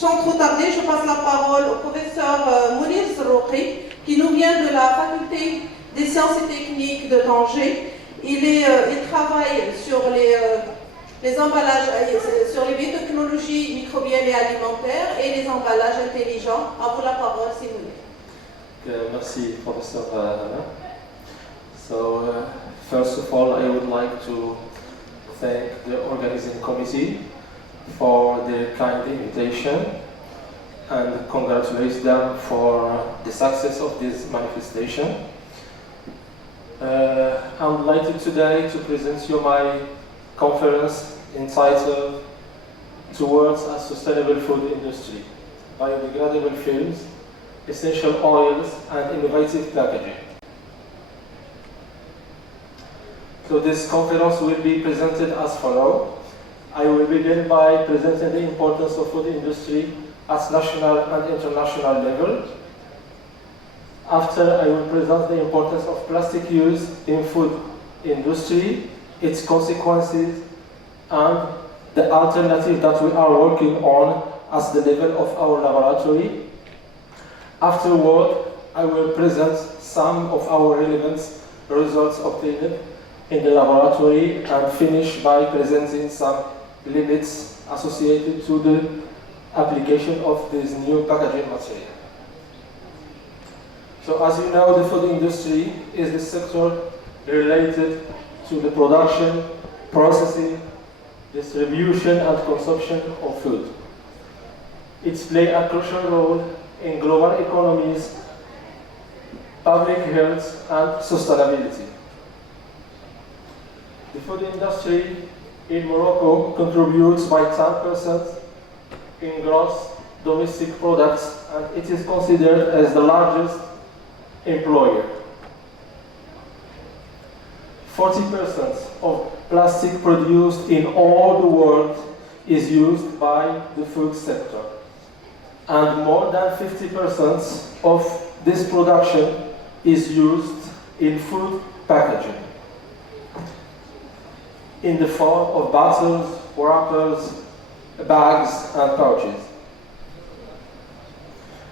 Sans trop tarder, je passe la parole au professeur Mounir Zerrouk, qui nous vient de la faculté des sciences et techniques de Tanger. Il travaille sur les emballages, sur les biotechnologies microbiennes et alimentaires et les emballages intelligents. À vous la parole, c'est Mounir. Merci, Professeur Anna. So, first of all, I would like to thank the organizing committee for the kind invitation and congratulate them for the success of this manifestation. I'm delighted today to present you my conference entitled Towards a Sustainable Food Industry, Biodegradable Films, Essential Oils and Innovative Packaging. So this conference will be presented as follows. I will begin by presenting the importance of food industry at national and international level. After, I will present the importance of plastic use in food industry, its consequences, and the alternative that we are working on at the level of our laboratory. Afterward, I will present some of our relevant results obtained in the laboratory and finish by presenting some limits associated to the application of this new packaging material. So as you know, the food industry is the sector related to the production, processing, distribution and consumption of food. It plays a crucial role in global economies, public health and sustainability. The food industry in Morocco contributes by 10% in gross domestic products, and it is considered as the largest employer. 40% of plastic produced in all the world is used by the food sector, and more than 50% of this production is used in food packaging, in the form of bottles, wrappers, bags, and pouches.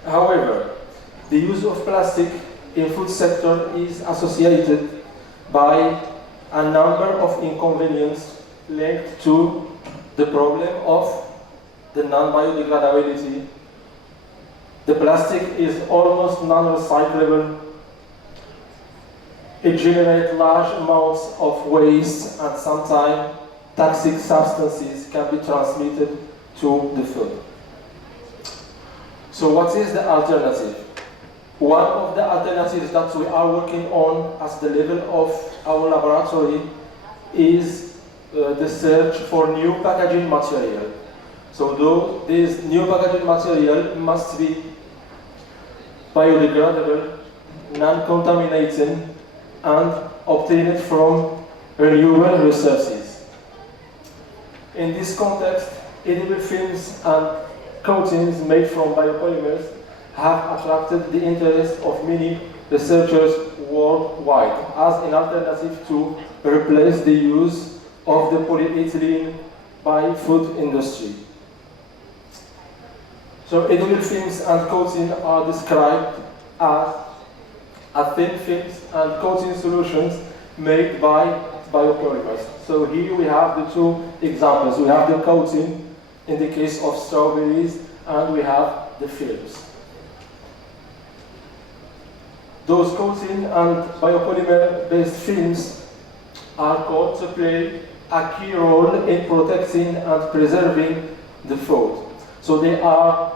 However, the use of plastic in food sector is associated by a number of inconveniences linked to the problem of the non-biodegradability. The plastic is almost non-recyclable. It generates large amounts of waste, and sometimes toxic substances can be transmitted to the food. So what is the alternative? One of the alternatives that we are working on at the level of our laboratory is the search for new packaging material. So this new packaging material must be biodegradable, non-contaminating, and obtained from renewable resources. In this context, edible films and coatings made from biopolymers have attracted the interest of many researchers worldwide as an alternative to replace the use of the polyethylene by food industry. So edible films and coatings are described as a thin films and coating solutions made by biopolymers. So here we have the two examples. We have the coating in the case of strawberries, and we have the films. Those coating and biopolymer-based films are called to play a key role in protecting and preserving the food. So they are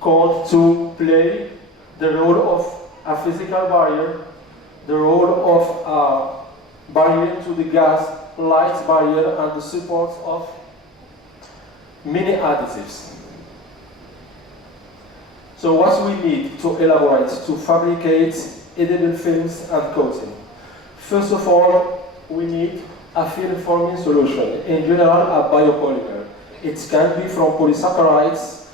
called to play the role of a physical barrier, the role of a barrier to the gas, light barrier, and the support of many additives. So what we need to elaborate, to fabricate edible films and coating? First of all, we need a film forming solution, in general a biopolymer. It can be from polysaccharides,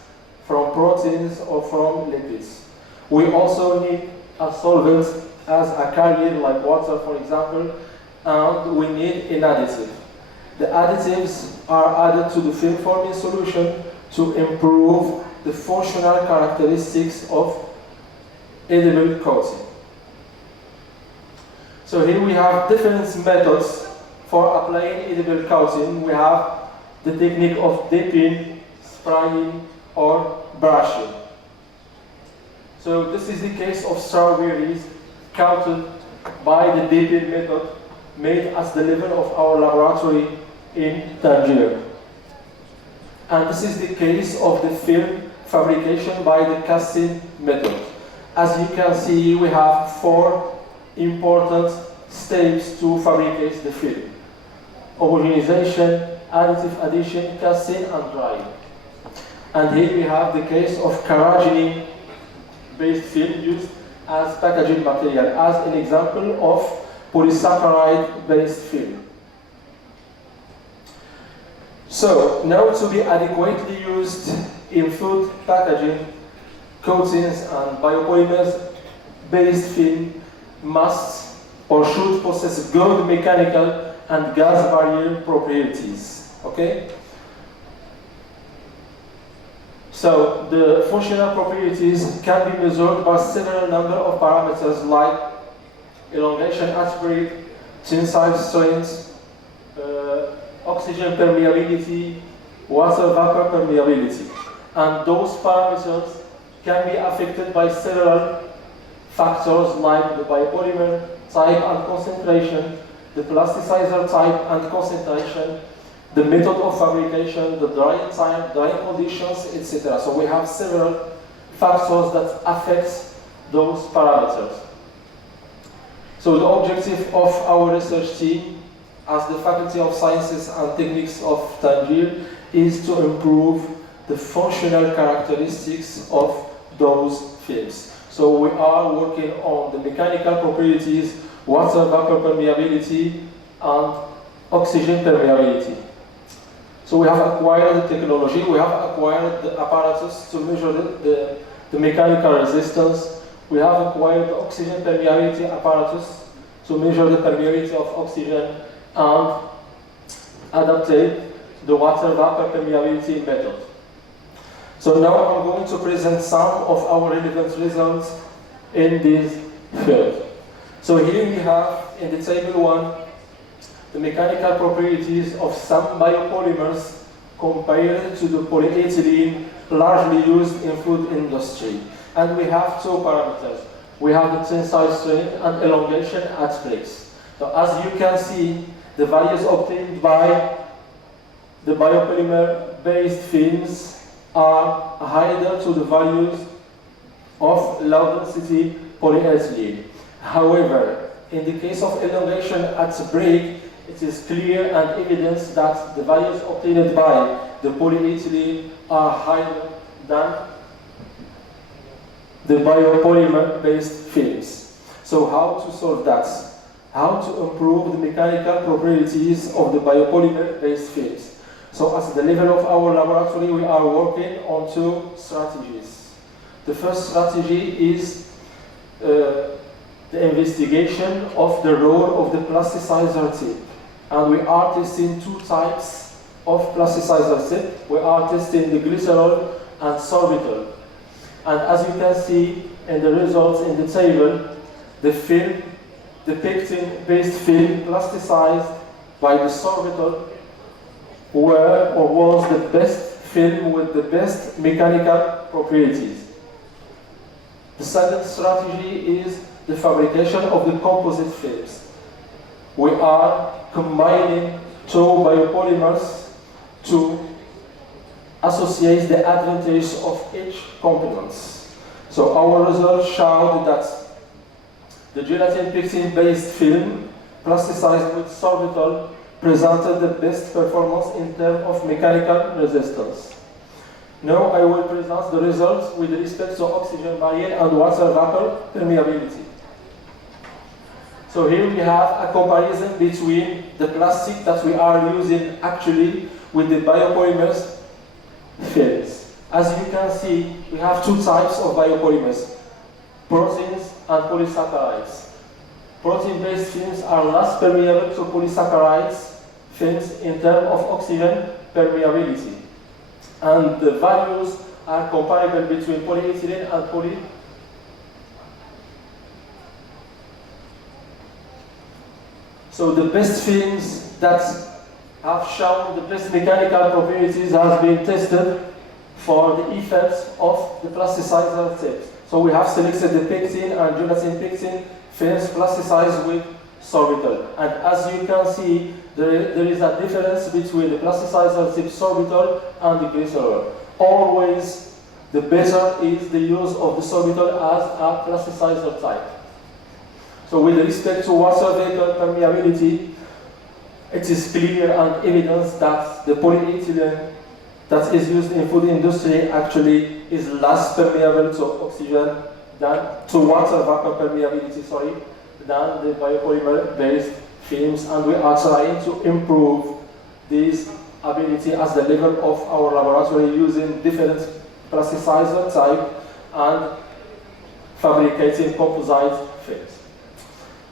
from proteins, or from lipids. We also need a solvent as a carrier like water, for example, and we need an additive. The additives are added to the film forming solution to improve the functional characteristics of edible coating. So here we have different methods for applying edible coating. We have the technique of dipping, spraying, or brushing. So this is the case of strawberries coated by the dipping method made at the level of our laboratory in Tangier. And this is the case of the film fabrication by the casting method. As you can see, we have 4 important steps to fabricate the film: homogenization, additive addition, casting, and drying. And here we have the case of carrageenan-based film used as packaging material, as an example of polysaccharide-based film. So, now to be adequately used in food packaging, coatings and biopolymers-based film must or should possess good mechanical and gas barrier properties. Okay? So, the functional properties can be measured by several number of parameters like elongation at break, tensile strength, oxygen permeability, water vapor permeability. And those parameters can be affected by several factors like the biopolymer type and concentration, the plasticizer type and concentration, the method of fabrication, the drying time, drying conditions, etc. So we have several factors that affect those parameters. So the objective of our research team as the Faculty of Sciences and Techniques of Tangier is to improve the functional characteristics of those films. So we are working on the mechanical properties, water vapor permeability, and oxygen permeability. So we have acquired the technology, we have acquired the apparatus to measure the mechanical resistance. We have acquired the oxygen permeability apparatus to measure the permeability of oxygen and adapted the water vapor permeability method. So now I'm going to present some of our relevant results in this field. So here we have in the table 1 the mechanical properties of some biopolymers compared to the polyethylene largely used in food industry. And we have 2 parameters. We have the tensile strength and elongation at breaks. So as you can see, the values obtained by the biopolymer-based films are higher to the values of low-density polyethylene. However, in the case of elongation at break, it is clear and evident that the values obtained by the polyethylene are higher than the biopolymer-based films. So how to solve that? How to improve the mechanical properties of the biopolymer-based films? So at the level of our laboratory, we are working on 2 strategies. The first strategy is the investigation of the role of the plasticizer tip. And we are testing 2 types of plasticizer tip. We are testing the glycerol and sorbitol. And as you can see in the results in the table, the film, the pectin-based film plasticized by the sorbitol was the best film with the best mechanical properties. The second strategy is the fabrication of the composite films. We are combining 2 biopolymers to associate the advantage of each component. So our results showed that the gelatin pectin-based film plasticized with sorbitol presented the best performance in terms of mechanical resistance. Now I will present the results with respect to oxygen barrier and water vapor permeability. So here we have a comparison between the plastic that we are using actually with the biopolymers films. As you can see, we have 2 types of biopolymers, proteins and polysaccharides. Protein-based films are less permeable to polysaccharides films in terms of oxygen permeability. And the values are comparable between polyethylene and poly. So the best films that have shown the best mechanical properties have been tested for the effects of the plasticizer tips. So we have selected the pectin and gelatin pectin films plasticized with sorbitol. And as you can see, there is a difference between the plasticizer tip sorbitol and the glycerol. Always, the better is the use of the sorbitol as a plasticizer type. So with respect to water vapor permeability, it is clear and evidence that the polyethylene that is used in food industry actually is less permeable to oxygen to water vapor permeability, than the biopolymer-based films, and we are trying to improve this ability at the level of our laboratory using different plasticizer type and fabricating composite films.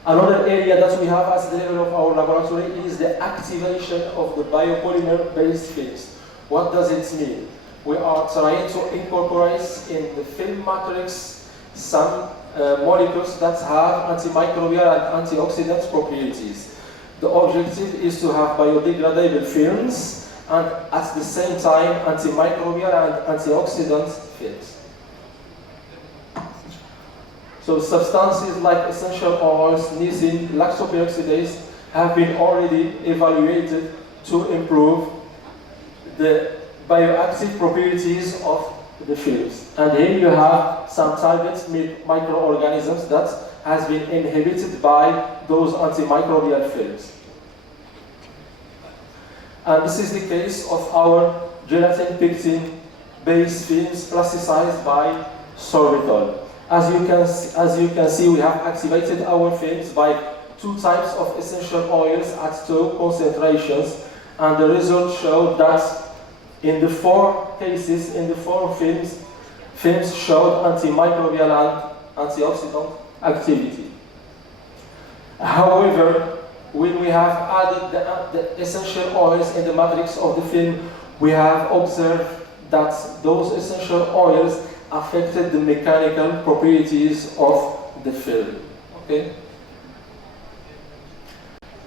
Another area that we have at the level of our laboratory is the activation of the biopolymer-based films. What does it mean? We are trying to incorporate in the film matrix some molecules that have antimicrobial and antioxidant properties. The objective is to have biodegradable films and at the same time antimicrobial and antioxidant films. So substances like essential oils, niacin, lactoperoxidase have been already evaluated to improve the bioactive properties of the films. And here you have some target microorganisms that has been inhibited by those antimicrobial films. And this is the case of our gelatin pectin based films plasticized by sorbitol. As you can see, we have activated our films by two types of essential oils at 2 concentrations, and the results showed that in the 4 cases, in the 4 films showed antimicrobial and antioxidant activity. However, when we have added the essential oils in the matrix of the film, we have observed that those essential oils affected the mechanical properties of the film. Okay?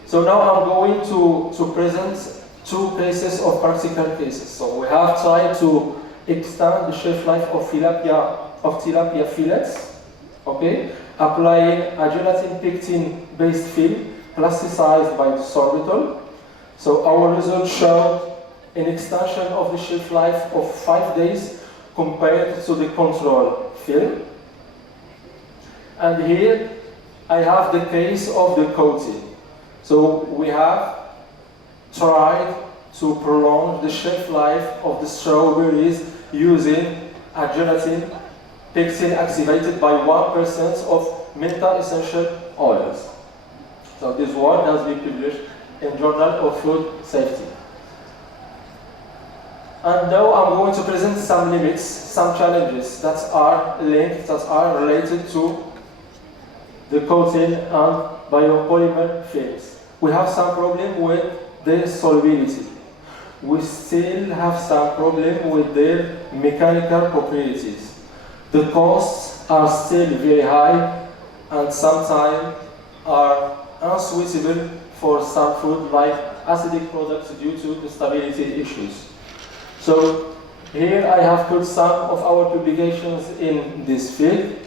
So now I'm going to present 2 cases of practical cases. So we have tried to extend the shelf life of tilapia fillets, okay, applying a gelatin pectin based film plasticized by sorbitol. So our results showed an extension of the shelf life of 5 days compared to the control film. And here I have the case of the coating. So we have tried to prolong the shelf life of the strawberries using a gelatin pectin activated by 1% of menta essential oils. So this work has been published in Journal of Food Safety. And now I'm going to present some limits, some challenges that are linked, that are related to the coating and biopolymer films. We have some problem with their solubility. We still have some problem with their mechanical properties. The costs are still very high and sometimes are unsuitable for some food like acidic products due to the stability issues. So here I have put some of our publications in this field.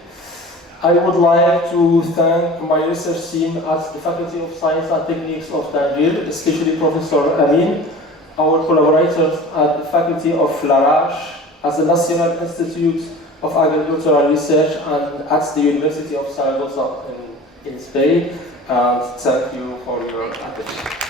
I would like to thank my research team at the Faculty of Science and Techniques of Tangier, especially Professor Amin, our collaborators at the Faculty of Larache, at the National Institute of Agricultural Research, and at the University of Zaragoza in Spain. And thank you for your attention.